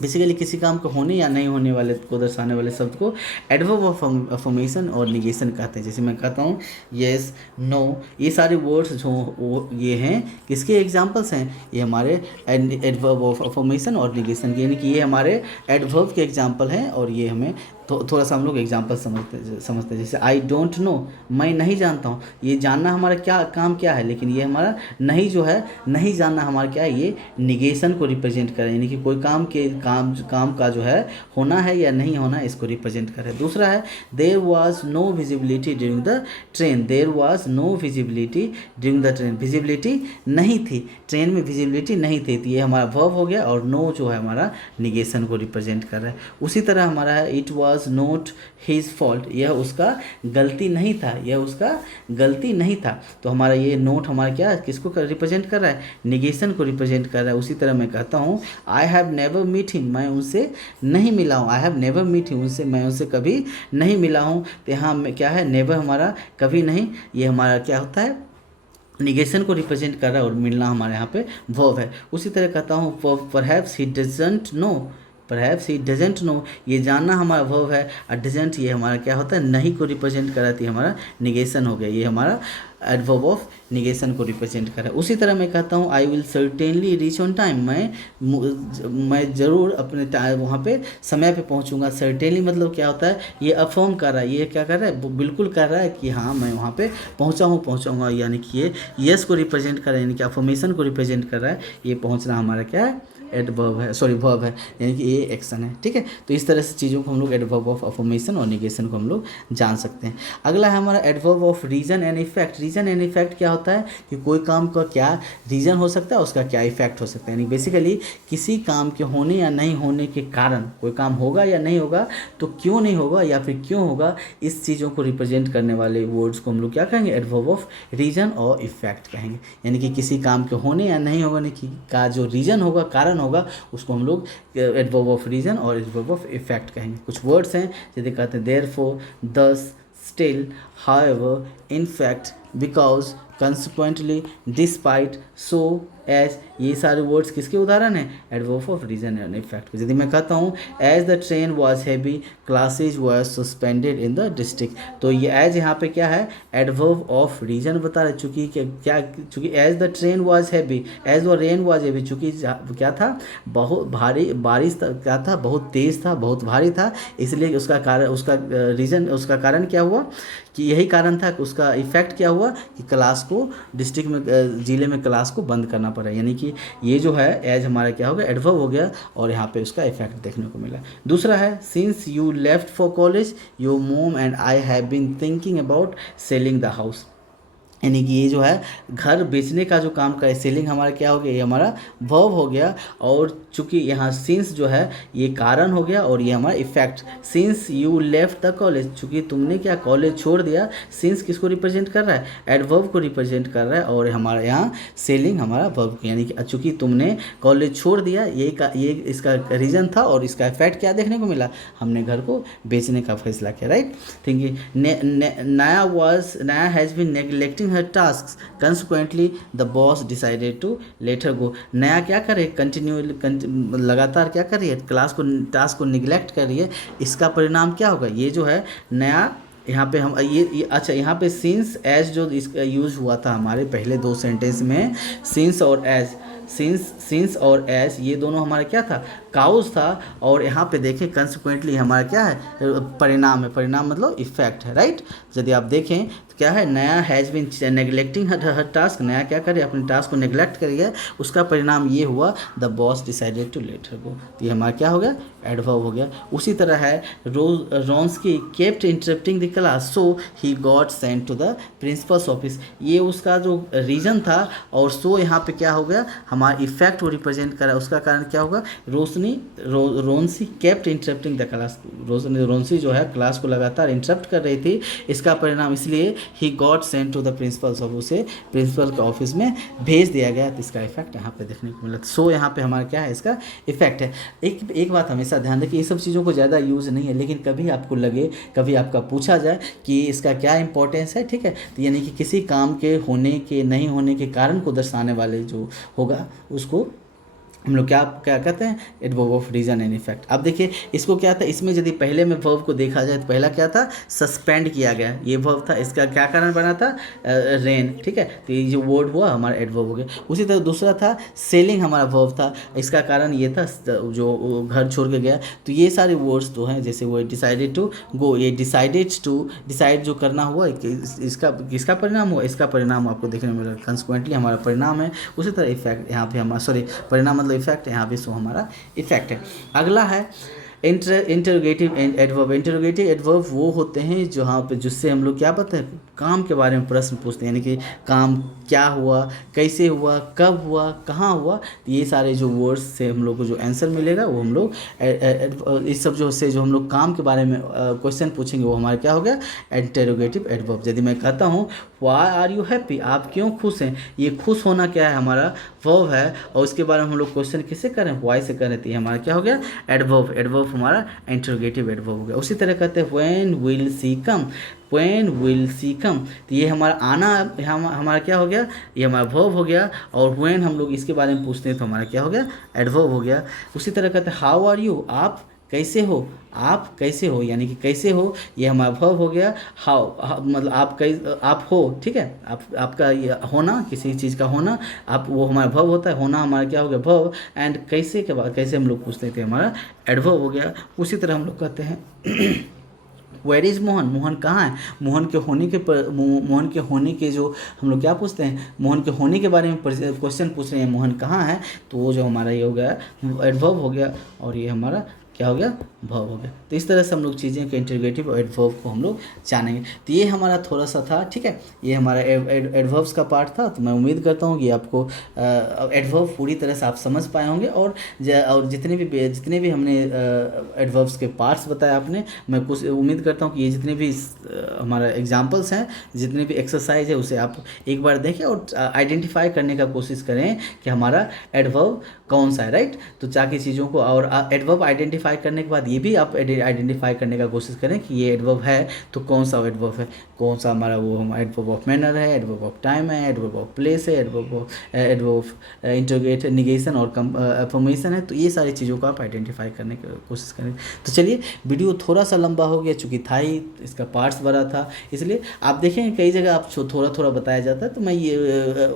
बेसिकली किसी काम को होने या नहीं होने वाले को दर्शाने वाले शब्द को एडवर्ब ऑफ अफर्मेशन और निगेशन कहते हैं। जैसे मैं कहता हूँ येस, नो, ये सारे वर्ड्स जो ये हैं किसके एग्जांपल्स हैं, ये हमारे एडवर्ब ऑफ अफर्मेशन और निगेशन के, यानी कि ये हमारे एडवर्ब के एग्जांपल हैं, और ये हमें थोड़ा सा हम लोग एग्जांपल समझते हैं। जैसे आई डोंट नो, मैं नहीं जानता हूँ, ये जानना हमारा क्या काम क्या है, लेकिन ये हमारा नहीं जो है, नहीं जानना हमारा क्या है, ये निगेशन को रिप्रेजेंट करे, यानी कि कोई काम का जो है होना है या नहीं होना, इसको रिप्रेजेंट करे। दूसरा है there was no visibility during the train, there was no visibility during the train, visibility नहीं थी, ट्रेन में विजिबिलिटी नहीं थी, तो ये हमारा वर्ब हो गया, और नो जो है हमारा निगेशन को रिप्रेजेंट कर रहा है। उसी तरह हमारा है it was not his fault, यह उसका गलती नहीं था, यह उसका गलती नहीं था, तो हमारा ये नोट हमारा क्या किसको रिप्रेजेंट कर रहा है, निगेशन को रिप्रेजेंट कर रहा है। उसी तरह मैं कहता हूँ I have never meet him, मैं उनसे नहीं मिला हूँ, I have never meet him, मैं उनसे कभी नहीं मिला हूँ। तो यहाँ क्या है, नेवर हमारा कभी नहीं, ये हमारा क्या होता है, निगेशन को रिप्रेजेंट कर रहा है, और मिलना हमारे यहाँ पे वर्ब है। उसी तरह कहता हूँ perhaps he doesn't know, perhaps he doesn't know, ये जानना हमारा वर्ब है, और डजेंट ये हमारा क्या होता है, नहीं को रिप्रेजेंट कराती है, हमारा निगेशन हो गया। ये हमारा एडवर्ब ऑफ निगेशन को रिप्रेजेंट कर रहा है। उसी तरह मैं कहता हूँ I will certainly reach on time, मैं ज़रूर अपने टाइम वहाँ पे समय पे पहुँचूंगा। सर्टेनली मतलब क्या होता है, ये अफर्म कर रहा है, ये क्या कर रहा है, वो बिल्कुल कर रहा है कि हाँ मैं वहाँ पे पहुँचाऊँगा, यानी कि ये यस को रिप्रेजेंट कर रहा है, यानी कि अफर्मेशन को रिप्रेजेंट कर रहा है। ये पहुँचना हमारा क्या है, एडवर्ब है, सॉरी वर्ब है, यानी कि ये एक्शन है। ठीक है, तो इस तरह से चीज़ों को हम लोग एडवर्ब ऑफ अफर्मेशन और निगेशन को हम लोग जान सकते हैं। अगला है हमारा adverb of reason and effect. Reason and effect क्या होता है कि कोई काम का क्या रीजन हो सकता है, उसका क्या इफेक्ट हो सकता है, यानी बेसिकली किसी काम के होने या नहीं होने के कारण कोई काम होगा या नहीं होगा, तो क्यों नहीं होगा या फिर क्यों होगा, इस चीज़ों को रिप्रेजेंट करने वाले वर्ड्स को हम लोग क्या कहेंगे, एडवर्ब ऑफ रीजन और इफेक्ट कहेंगे। यानी कि किसी काम के होने या नहीं होने का जो रीजन होगा, कारण होगा, उसको हम लोग एडवर्ब ऑफ रीजन और एडवर्ब ऑफ इफेक्ट कहेंगे। कुछ वर्ड्स हैं जैसे कहते हैं therefore, thus, still, however, in fact, because, consequently, despite, so, as, ये सारे वर्ड्स किसके उदाहरण हैं, adverb of reason and effect. यदि मैं कहता हूँ as the train was heavy, classes were suspended in the district, तो ये एज यहाँ पे क्या है, एडवर्ब ऑफ रीजन बता रहे, चूँकि चूँकि as the train was heavy, as the rain was heavy, चूँकि क्या था, बहुत भारी बारिश क्या था, बहुत तेज़ था, बहुत भारी था, इसलिए उसका कारण, उसका रीजन, उसका कारण क्या हुआ कि यही कारण था कि उसका इफेक्ट क्या हुआ कि क्लास को डिस्ट्रिक्ट में, ज़िले में क्लास को बंद करना पड़ा। यानी कि ये जो है एज हमारा क्या हो गया, एडवर्ब हो गया, और यहाँ पे उसका इफेक्ट देखने को मिला। दूसरा है since you left for college your mom and I have been thinking about selling the house, यानी कि ये जो है घर बेचने का जो काम का सेलिंग हमारा क्या हो गया, ये हमारा वर्ब हो गया, और चूंकि यहाँ सिंस जो है ये कारण हो गया और ये हमारा effect, since you left the college, चूंकि तुमने क्या कॉलेज छोड़ दिया, सिंस किसको रिप्रेजेंट कर रहा है, एडवर्ब को रिप्रेजेंट कर रहा है, और हमारा यहाँ सेलिंग हमारा वर्ब, यानी कि चूंकि तुमने कॉलेज छोड़ दिया, ये इसका रीज़न था, और इसका इफेक्ट क्या देखने को मिला, हमने घर को बेचने का फैसला किया, राइट। थिंकिंग नया has been neglecting her tasks, consequently the boss decided to let her go। नया क्या करे, लगातार क्या कर रही है, टास्क को निगलेक्ट कर रही है, इसका परिणाम क्या होगा, ये जो है नया, यहाँ पे हम ये अच्छा, यहाँ पे सिंस एज जो इसका यूज हुआ था हमारे पहले दो सेंटेंस में, सिंस और एज, सिंस और एज ये दोनों हमारा क्या था, काउज था, और यहाँ पे देखें कंसिक्वेंटली हमारा क्या है, परिणाम है, परिणाम मतलब इफेक्ट है, राइट। यदि आप देखें तो क्या है, नया has been neglecting her task, नया क्या करे, अपने टास्क को नेग्लेक्ट कर गया, उसका परिणाम ये हुआ the boss decided to let her go, तो ये हमारा क्या हो गया, एडवर्ब हो गया। उसी तरह है Ronski kept interrupting the class so he got sent to the principal's office, ये उसका जो रीज़न था, और सो यहाँ पे क्या हो गया, हमारा इफेक्ट को रिप्रेजेंट करा, उसका कारण क्या होगा, रोंसी केप्ट इंटरप्टिंग द क्लास, रोंसी जो है क्लास को लगातार इंटरप्ट कर रही थी, इसका परिणाम इसलिए ही got sent to the principals of, उसे प्रिंसिपल के ऑफिस में भेज दिया गया, तो इसका इफेक्ट यहाँ पे देखने को मिला। सो यहाँ पे हमारा क्या है, इसका इफेक्ट है। एक बात हमेशा ध्यान रखें, ये सब चीज़ों को ज़्यादा यूज़ नहीं है, लेकिन कभी आपको लगे, कभी आपका पूछा जाए कि इसका क्या इंपॉर्टेंस है, ठीक है, तो यानी कि किसी काम के होने के नहीं होने के कारण को दर्शाने वाले जो होगा, उसको हम लोग क्या क्या कहते हैं, adverb of reason and effect. अब देखिए इसको क्या था, इसमें यदि पहले में वर्ब को देखा जाए तो पहला क्या था, सस्पेंड किया गया, ये वर्ब था, इसका क्या कारण बना था, रेन, ठीक है, तो ये जो वर्ड हुआ हमारा एडवर्ब हो गया। उसी तरह दूसरा था सेलिंग, हमारा वर्ब था, इसका कारण ये था जो घर छोड़ के गया, तो ये सारे वर्ड्स जो हैं, जैसे वो डिसाइडेड टू गो, ये डिसाइड जो करना हुआ, इसका किसका परिणाम हुआ, इसका परिणाम आपको देखने में मिला, कंसिक्वेंटली हमारा परिणाम है। उसी तरह इफेक्ट यहाँ पे हमारा, सॉरी परिणाम मतलब इफेक्ट, यहाँ पे सो हमारा इफेक्ट है। अगला है इंटरोगेटिव एडवर्ब। इंटरोगेटिव एडवर्ब वो होते हैं जहाँ पे जिससे हम लोग क्या पता है, काम के बारे में प्रश्न पूछते हैं, यानी कि काम क्या हुआ, कैसे हुआ, कब हुआ, कहाँ हुआ, तो ये सारे जो वर्ड्स से हम लोग को जो आंसर मिलेगा वो हम लोग इस सब जो हम लोग काम के बारे में क्वेश्चन पूछेंगे, वो हमारा क्या हो गया, इंटरोगेटिव एडवर्ब। यदि मैं कहता हूँ व्हाई आर यू हैप्पी, आप क्यों खुश हैं, ये खुश होना क्या है, हमारा वर्ब है, और उसके बारे में हम लोग क्वेश्चन किससे करें, व्हाई से करें, तो ये हमारा क्या हो गया, एडवर्ब। एडवर्ब हमारा इंटरोगेटिव एडवर्ब हो गया। उसी तरह कहते हैं when will she come, when will she come, तो ये हमारा आना हमारा क्या हो गया, ये हमारा वर्ब हो गया, और व्हेन हम लोग इसके बारे में पूछते हैं तो हमारा क्या हो गया, एडवर्ब हो गया। उसी तरह कहते हैं हाउ आर यू, आप कैसे हो, आप कैसे हो, यानी कि कैसे हो ये हमारा वर्ब हो गया। हाउ मतलब आप हो, ठीक है, आपका ये होना, किसी चीज़ का होना, आप वो हमारा वर्ब होता है, होना हमारा क्या हो गया वर्ब। एंड कैसे के बाद कैसे हम लोग पूछते थे, हमारा एडवर्ब हो गया। उसी तरह हम लोग कहते हैं वेयर इज़ मोहन, मोहन कहाँ है, मोहन के होने के मोहन के होने के जो हम लोग क्या पूछते हैं, मोहन के होने के बारे में क्वेश्चन पूछ रहे हैं, मोहन कहाँ है, तो वो जो हमारा ये हो गया एडवर्ब हो गया, और ये हमारा क्या हो गया वर्ब हो गया। तो इस तरह से हम लोग चीज़ें के इंटरोगेटिव और एडवर्ब को हम लोग जानेंगे। तो ये हमारा थोड़ा सा था, ठीक है, ये हमारा एडवर्ब्स का पार्ट था। तो मैं उम्मीद करता हूँ कि आपको एडवर्ब पूरी तरह से आप समझ पाए होंगे, और जितने भी हमने एडवर्ब्स के पार्ट्स बताए आपने, मैं कुछ उम्मीद करता हूँ कि ये जितने भी हमारा एग्जाम्पल्स हैं, जितने भी एक्सरसाइज है, उसे आप एक बार देखें और आइडेंटिफाई करने का कोशिश करें कि हमारा एडवर्ब कौन सा है, राइट। तो ताकि चीज़ों को, और एडवर्ब आइडेंटिफाई करने के बाद ये भी आप आइडेंटिफाई करने का कोशिश करें कि ये एडवर्ब है तो कौन सा एडवर्ब है, कौन सा हमारा वो हम एडवर्ब ऑफ मैनर है, एडवर्ब ऑफ टाइम है, एडवर्ब ऑफ प्लेस है, एडवर्ब ऑफ इंटरोगेट निगेशन और अफर्मेशन है। तो ये सारी चीज़ों को आप आइडेंटिफाई करने की कोशिश करें। तो चलिए, वीडियो थोड़ा सा लंबा हो गया, चूँकि था ही, इसका पार्ट्स बड़ा था, इसलिए आप देखेंगे कई जगह आप थोड़ा थोड़ा बताया जाता है, तो मैं ये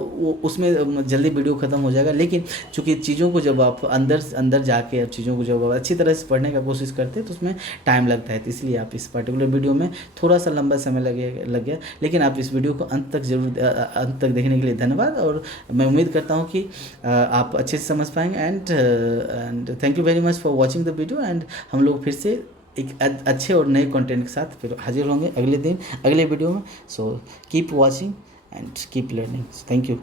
उसमें जल्दी वीडियो ख़त्म हो जाएगा। लेकिन चूँकि चीज़ों को जब आप अंदर जाके चीज़ों को जब अच्छी तरह से पढ़ने का कोशिश करते हैं तो उसमें टाइम लगता है, तो इसलिए आप इस पर्टिकुलर वीडियो में थोड़ा सा लंबा समय लग गया। लेकिन आप इस वीडियो को अंत तक देखने के लिए धन्यवाद, और मैं उम्मीद करता हूँ कि आप अच्छे से समझ पाएंगे। And thank you very much for watching the video. And हम लोग फिर से एक अच्छे और नए कंटेंट के साथ फिर हाजिर होंगे अगले दिन अगले वीडियो में। So keep watching and keep learning. Thank you.